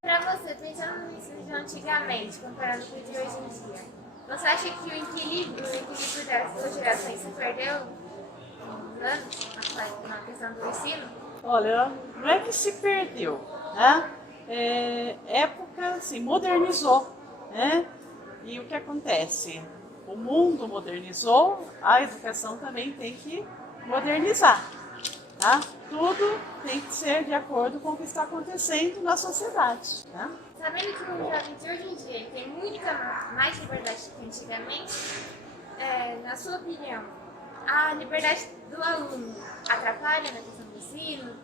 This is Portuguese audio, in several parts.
Para você, pensando no ensino de antigamente, comparado com o de hoje em dia, você acha que o equilíbrio das duas gerações se perdeu na questão do ensino? Olha, não é que se perdeu, né? Época se modernizou, né? E o que acontece? O mundo modernizou, a educação também tem que modernizar, tá? Tudo tem que ser de acordo com o que está acontecendo na sociedade, tá? Sabendo que o jovem de hoje em dia ele tem muita mais liberdade do que antigamente, na sua opinião, a liberdade do aluno atrapalha na questão do ensino,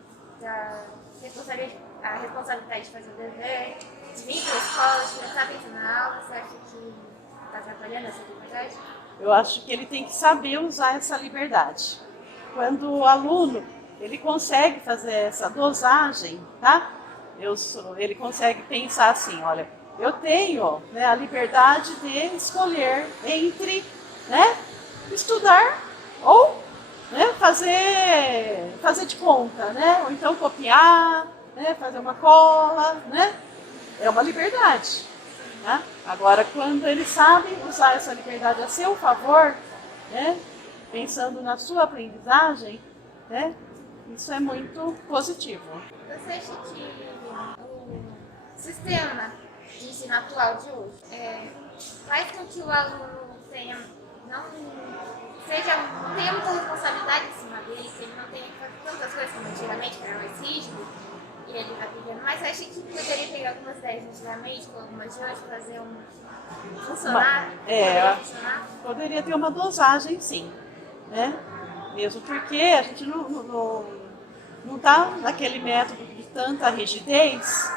a responsabilidade de fazer o dever, de vir para a escola, de prestar atenção na aula? Você acha que está atrapalhando essa liberdade? Eu acho que ele tem que saber usar essa liberdade. Quando o aluno ele consegue fazer essa dosagem, tá? Ele consegue pensar assim, olha, eu tenho, né, a liberdade de escolher entre, né, estudar ou, né, fazer de conta, né, ou então copiar, né, fazer uma cola, né, é uma liberdade. Tá? Agora, quando ele sabe usar essa liberdade a seu favor, né, pensando na sua aprendizagem, né, isso é muito positivo. Você acha que o sistema de ensino atual de hoje faz com que o aluno não tenha muita responsabilidade em cima dele, que ele não tenha que fazer tantas coisas como antigamente, que era mais rígido, e ele vai aprendendo mais? Você acha que poderia pegar algumas ideias de antigamente com algumas de hoje, fazer funcionar? Poderia ter uma dosagem, sim, né? Mesmo porque a gente não está naquele método de tanta rigidez,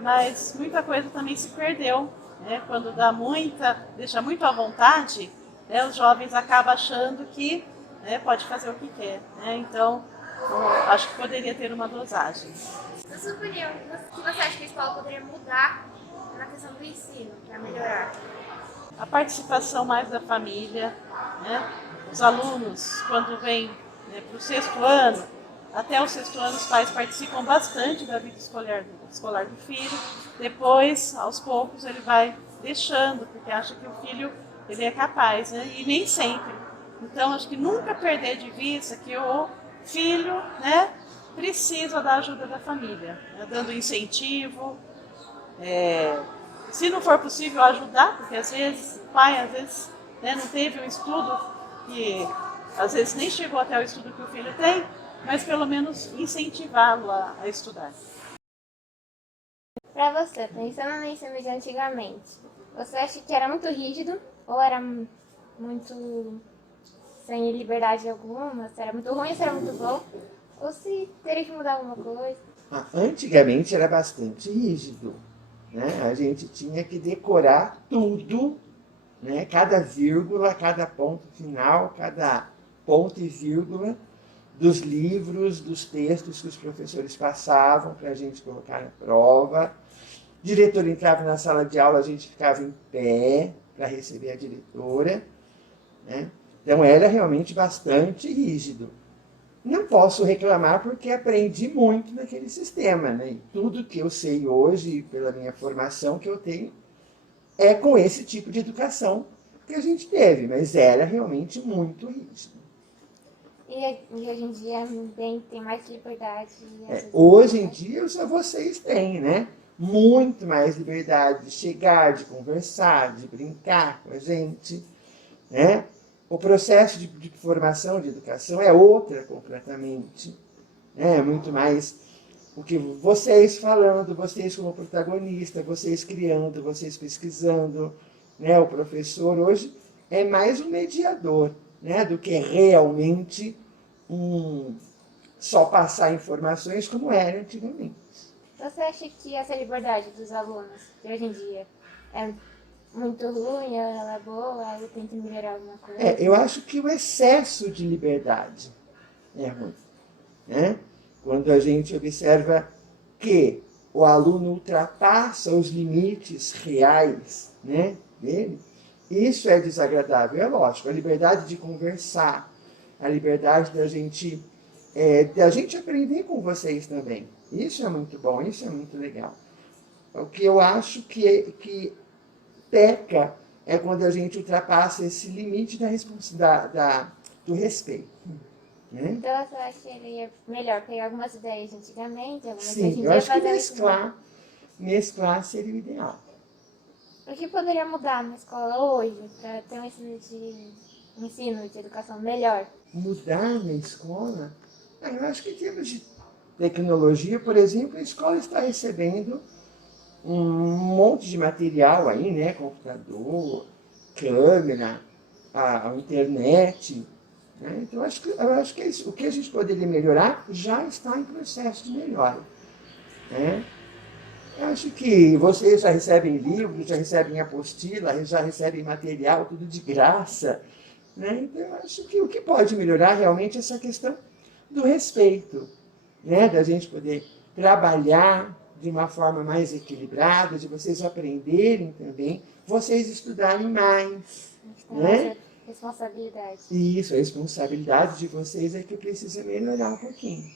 mas muita coisa também se perdeu, né? Quando deixa muito à vontade, né, os jovens acabam achando que, né, pode fazer o que quer, né? Então, acho que poderia ter uma dosagem. Na sua opinião, o que você acha que a escola poderia mudar na questão do ensino para melhorar? A participação mais da família, né? Os alunos, quando vêm, né, para o sexto ano, até o sexto ano os pais participam bastante da vida escolar do filho. Depois, aos poucos, ele vai deixando, porque acha que o filho ele é capaz, né? E nem sempre. Então, acho que nunca perder de vista que o filho, né, precisa da ajuda da família, né, dando incentivo. Se não for possível ajudar, porque às vezes o pai né, não teve um estudo que às vezes nem chegou até o estudo que o filho tem, mas pelo menos incentivá-lo a estudar. Para você, pensando no ensino de antigamente, você acha que era muito rígido ou era muito sem liberdade alguma? Se era muito ruim ou se era muito bom? Ou se teria que mudar alguma coisa? Antigamente era bastante rígido, né? A gente tinha que decorar tudo, né? Cada vírgula, cada ponto final, cada ponto e vírgula dos livros, dos textos que os professores passavam para a gente colocar na prova. O diretor entrava na sala de aula, a gente ficava em pé para receber a diretora, né? Então era realmente bastante rígido. Não posso reclamar porque aprendi muito naquele sistema, né? E tudo que eu sei hoje, pela minha formação que eu tenho, é com esse tipo de educação que a gente teve, mas era realmente muito rígido. E hoje em dia tem mais liberdade? Hoje em dia só vocês têm, né? Muito mais liberdade de chegar, de conversar, de brincar com a gente, né? O processo de formação, de educação é outra completamente. É muito mais o que vocês falando, vocês como protagonista, vocês criando, vocês pesquisando, né? O professor hoje é mais um mediador, né? Do que realmente só passar informações como era antigamente. Você acha que essa liberdade dos alunos de hoje em dia é muito ruim, ela é boa, ou tem que melhorar alguma coisa? Eu acho que o excesso de liberdade é ruim, né? Quando a gente observa que o aluno ultrapassa os limites reais, né, dele, isso é desagradável. É lógico, a liberdade de conversar, a liberdade da gente aprender com vocês também. Isso é muito bom, isso é muito legal. O que eu acho que peca é quando a gente ultrapassa esse limite do respeito. Né? Então você acha que seria melhor pegar algumas ideias de antigamente, algumas de hoje em Sim, eu dia, acho que fazer isso? mesclar seria o ideal. O que poderia mudar na escola hoje para ter um ensino de educação melhor? Mudar na escola, eu acho que em termos de tecnologia, por exemplo, a escola está recebendo um monte de material aí, né? Computador, câmera, a internet. Né? Então, eu acho que o que a gente poderia melhorar já está em processo de melhora. Né? Eu acho que vocês já recebem livros, já recebem apostila, já recebem material, tudo de graça. Né? Então, eu acho que o que pode melhorar realmente é essa questão do respeito, né? Da gente poder trabalhar de uma forma mais equilibrada, de vocês aprenderem também, vocês estudarem mais. Tem Né? essa responsabilidade. E isso, a responsabilidade de vocês é que precisa melhorar um pouquinho.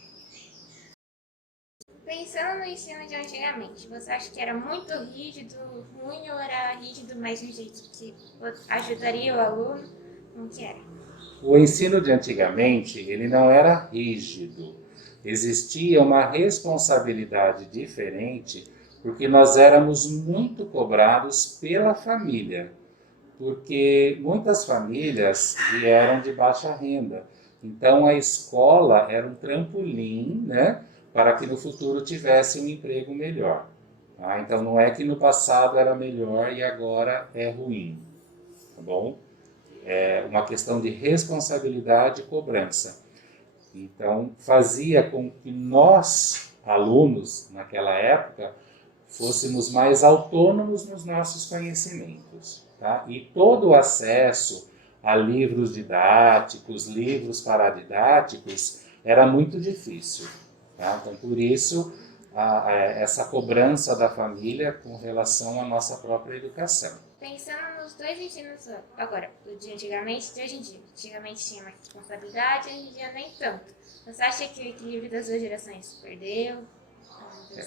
Pensando no ensino de antigamente, você acha que era muito rígido, ruim ou era rígido, mas de um jeito que ajudaria o aluno? Como que era? O ensino de antigamente, ele não era rígido. Existia uma responsabilidade diferente, porque nós éramos muito cobrados pela família, porque muitas famílias vieram de baixa renda. Então a escola era um trampolim, né, para que no futuro tivesse um emprego melhor. Tá? Então não é que no passado era melhor e agora é ruim, tá bom? É uma questão de responsabilidade e cobrança. Então, fazia com que nós, alunos, naquela época, fôssemos mais autônomos nos nossos conhecimentos. Tá? E todo o acesso a livros didáticos, livros paradidáticos, era muito difícil. Tá? Então, por isso, essa cobrança da família com relação à nossa própria educação. Pensando nos dois ensinos agora, o de antigamente e de hoje em dia. Antigamente tinha mais responsabilidade, hoje em dia nem tanto. Você acha que o equilíbrio das duas gerações se perdeu?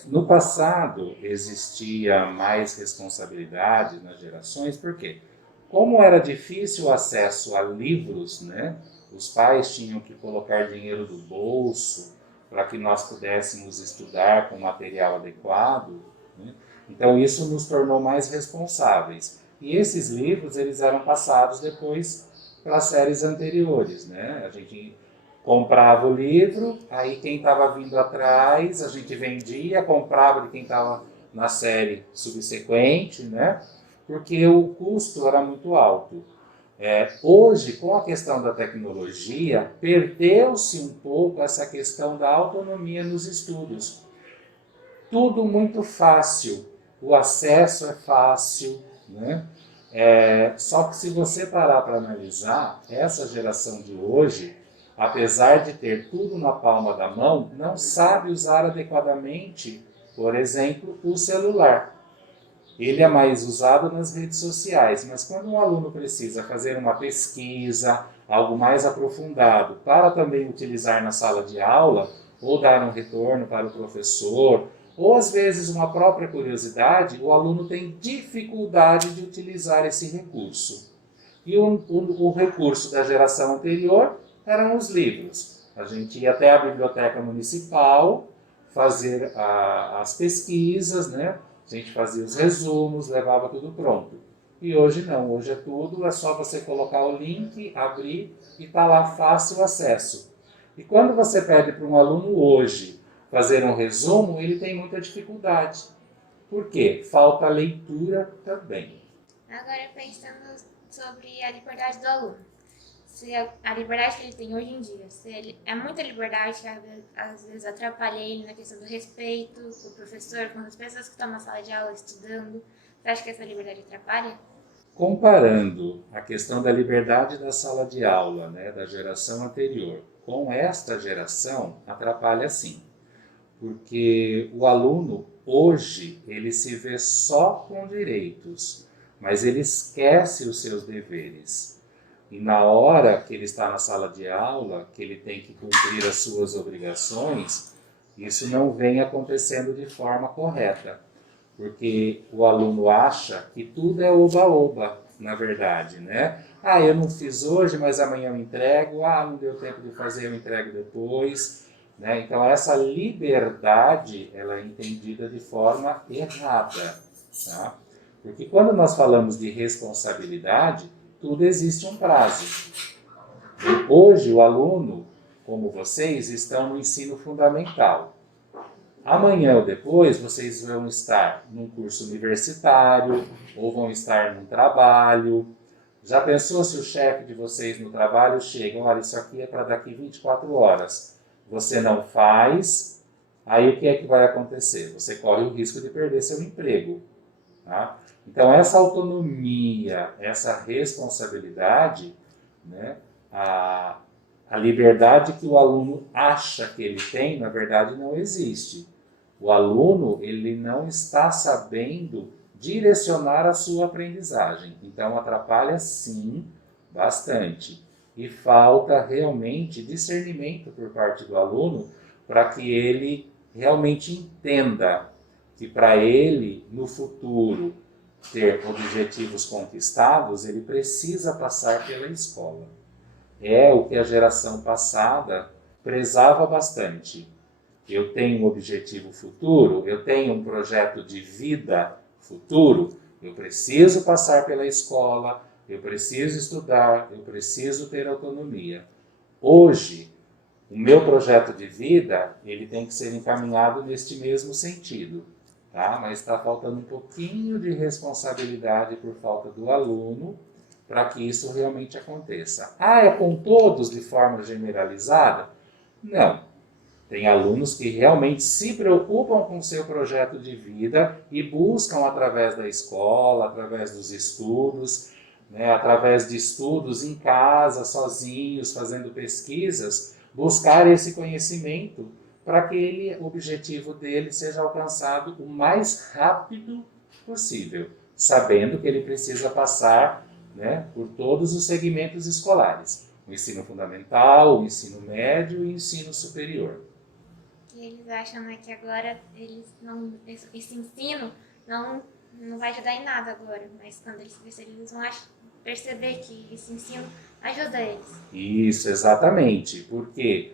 No passado existia mais responsabilidade nas gerações, por quê? Como era difícil o acesso a livros, né? Os pais tinham que colocar dinheiro do bolso para que nós pudéssemos estudar com material adequado, né? Então isso nos tornou mais responsáveis. E esses livros eles eram passados depois para as séries anteriores, né? A gente comprava o livro, aí quem estava vindo atrás a gente vendia, comprava de quem estava na série subsequente, né? Porque o custo era muito alto. Hoje, com a questão da tecnologia, perdeu-se um pouco essa questão da autonomia nos estudos. Tudo muito fácil, o acesso é fácil, né? Só que se você parar para analisar, essa geração de hoje, apesar de ter tudo na palma da mão, não sabe usar adequadamente, por exemplo, o celular. Ele é mais usado nas redes sociais, mas quando um aluno precisa fazer uma pesquisa, algo mais aprofundado, para também utilizar na sala de aula, ou dar um retorno para o professor, ou às vezes uma própria curiosidade, o aluno tem dificuldade de utilizar esse recurso. E o recurso da geração anterior eram os livros. A gente ia até a biblioteca municipal fazer as pesquisas, né? A gente fazia os resumos, levava tudo pronto. E hoje não, hoje é só você colocar o link, abrir e está lá fácil acesso. E quando você pede para um aluno hoje fazer um resumo, ele tem muita dificuldade. Por quê? Falta leitura também. Agora pensando sobre a liberdade do aluno. Se a liberdade que ele tem hoje em dia, se ele, é muita liberdade que às vezes atrapalha ele na questão do respeito com o professor, com as pessoas que estão na sala de aula estudando. Você acha que essa liberdade atrapalha? Comparando a questão da liberdade da sala de aula, né, da geração anterior, com esta geração, atrapalha sim. Porque o aluno, hoje, ele se vê só com direitos, mas ele esquece os seus deveres. e na hora que ele está na sala de aula, que ele tem que cumprir as suas obrigações, isso não vem acontecendo de forma correta, porque o aluno acha que tudo é oba-oba, na verdade, né? Ah, eu não fiz hoje, mas amanhã eu entrego. Ah, não deu tempo de fazer, eu entrego depois. Né? Então, essa liberdade, ela é entendida de forma errada. Tá? Porque quando nós falamos de responsabilidade, tudo existe um prazo. E hoje, o aluno, como vocês, estão no ensino fundamental. Amanhã ou depois, vocês vão estar num curso universitário ou vão estar num trabalho. Já pensou se o chefe de vocês no trabalho chega, olha, isso aqui é para daqui 24 horas. Você não faz, aí o que é que vai acontecer? Você corre o risco de perder seu emprego. Tá? Então, essa autonomia, essa responsabilidade, né, a liberdade que o aluno acha que ele tem, na verdade, não existe. O aluno, ele não está sabendo direcionar a sua aprendizagem. Então, atrapalha, sim, bastante. E falta realmente discernimento por parte do aluno para que ele realmente entenda que para ele, no futuro, ter objetivos conquistados, ele precisa passar pela escola. É o que a geração passada prezava bastante. Eu tenho um objetivo futuro, eu tenho um projeto de vida futuro, eu preciso passar pela escola, eu preciso estudar, eu preciso ter autonomia. Hoje, o meu projeto de vida, ele tem que ser encaminhado neste mesmo sentido, tá? Mas está faltando um pouquinho de responsabilidade por falta do aluno para que isso realmente aconteça. Ah, é com todos de forma generalizada? Não. Tem alunos que realmente se preocupam com o seu projeto de vida e buscam através da escola, através dos estudos, né, através de estudos em casa, sozinhos, fazendo pesquisas, buscar esse conhecimento para que o objetivo dele seja alcançado o mais rápido possível, sabendo que ele precisa passar, né, por todos os segmentos escolares, o ensino fundamental, o ensino médio e o ensino superior. E eles acham, né, que agora esse ensino não vai ajudar em nada agora, mas quando eles crescerem, eles vão perceber que esse ensino ajuda eles. Isso, exatamente, porque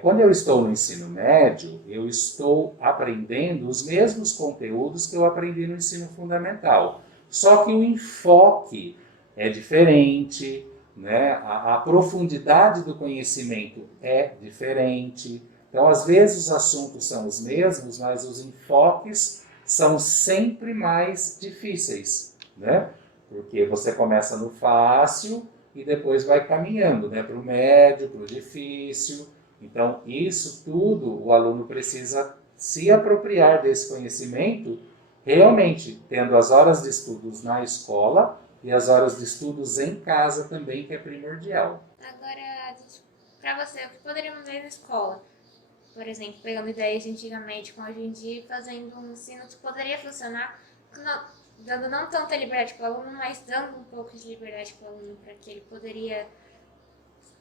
quando eu estou no ensino médio, eu estou aprendendo os mesmos conteúdos que eu aprendi no ensino fundamental, só que o enfoque é diferente, né? A profundidade do conhecimento é diferente. Então, às vezes os assuntos são os mesmos, mas os enfoques são sempre mais difíceis, né? Porque você começa no fácil e depois vai caminhando, né, para o médio, para o difícil. Então, isso tudo o aluno precisa se apropriar desse conhecimento, realmente tendo as horas de estudos na escola e as horas de estudos em casa também, que é primordial. Agora, para você, o que poderíamos ver na escola? Por exemplo, pegando ideias de antigamente com hoje em dia e fazendo um ensino que poderia funcionar, dando não tanta liberdade para o aluno, mas dando um pouco de liberdade para o aluno, para que ele poderia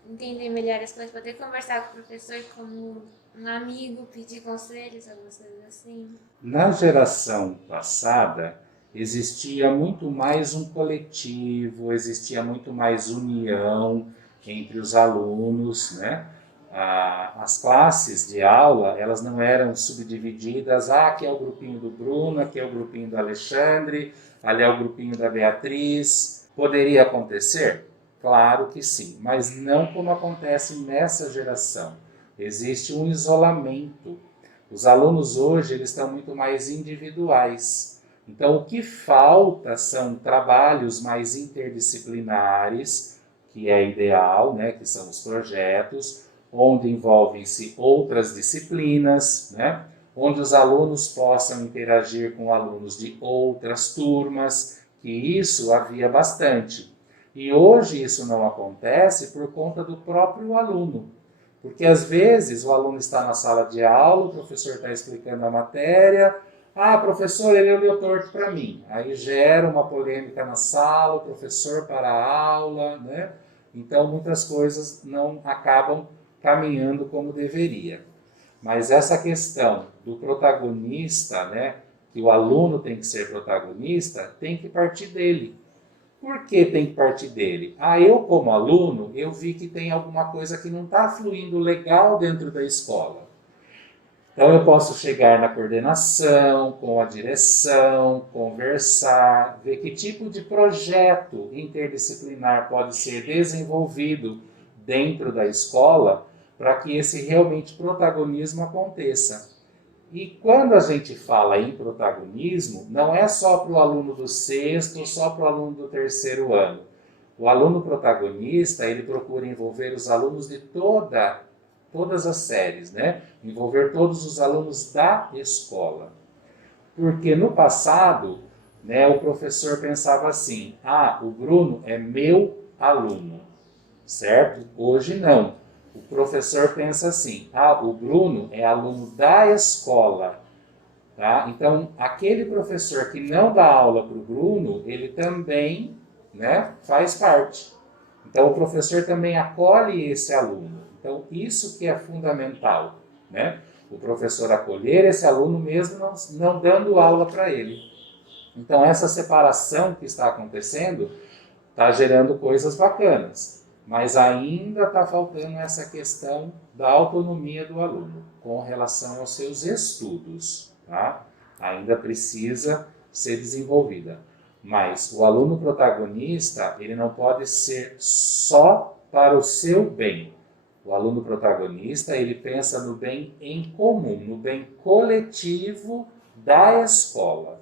entender melhor as coisas, poder conversar com o professor como um amigo, pedir conselhos, algumas coisas assim. Na geração passada, existia muito mais um coletivo, existia muito mais união entre os alunos, né? As classes de aula, elas não eram subdivididas, aqui é o grupinho do Bruno, aqui é o grupinho do Alexandre, ali é o grupinho da Beatriz. Poderia acontecer? Claro que sim, mas não como acontece nessa geração. Existe um isolamento. Os alunos hoje eles estão muito mais individuais. Então, o que falta são trabalhos mais interdisciplinares, que é ideal, né, que são os projetos, onde envolvem-se outras disciplinas, né, onde os alunos possam interagir com alunos de outras turmas, que isso havia bastante. E hoje isso não acontece por conta do próprio aluno. Porque às vezes o aluno está na sala de aula, o professor está explicando a matéria, professor, ele olhou torto para mim. Aí gera uma polêmica na sala, o professor para a aula, né? então muitas coisas não acabam caminhando como deveria. Mas essa questão do protagonista, né, que o aluno tem que ser protagonista, tem que partir dele. Por que tem que partir dele? Eu como aluno, eu vi que tem alguma coisa que não está fluindo legal dentro da escola. Então eu posso chegar na coordenação, com a direção, conversar, ver que tipo de projeto interdisciplinar pode ser desenvolvido dentro da escola para que esse realmente protagonismo aconteça. E quando a gente fala em protagonismo, não é só para o aluno do sexto, só para o aluno do terceiro ano. O aluno protagonista, ele procura envolver os alunos de todas as séries, né? Envolver todos os alunos da escola. Porque no passado, né, o professor pensava assim, o Bruno é meu aluno, certo? Hoje não. O professor pensa assim, o Bruno é aluno da escola. Tá? Então, aquele professor que não dá aula para o Bruno, ele também, né, faz parte. Então, o professor também acolhe esse aluno. Então, isso que é fundamental, né? O professor acolher esse aluno mesmo não dando aula para ele. Então, essa separação que está acontecendo está gerando coisas bacanas. Mas ainda está faltando essa questão da autonomia do aluno com relação aos seus estudos. Tá? Ainda precisa ser desenvolvida. Mas o aluno protagonista, ele não pode ser só para o seu bem. O aluno protagonista, ele pensa no bem em comum, no bem coletivo da escola.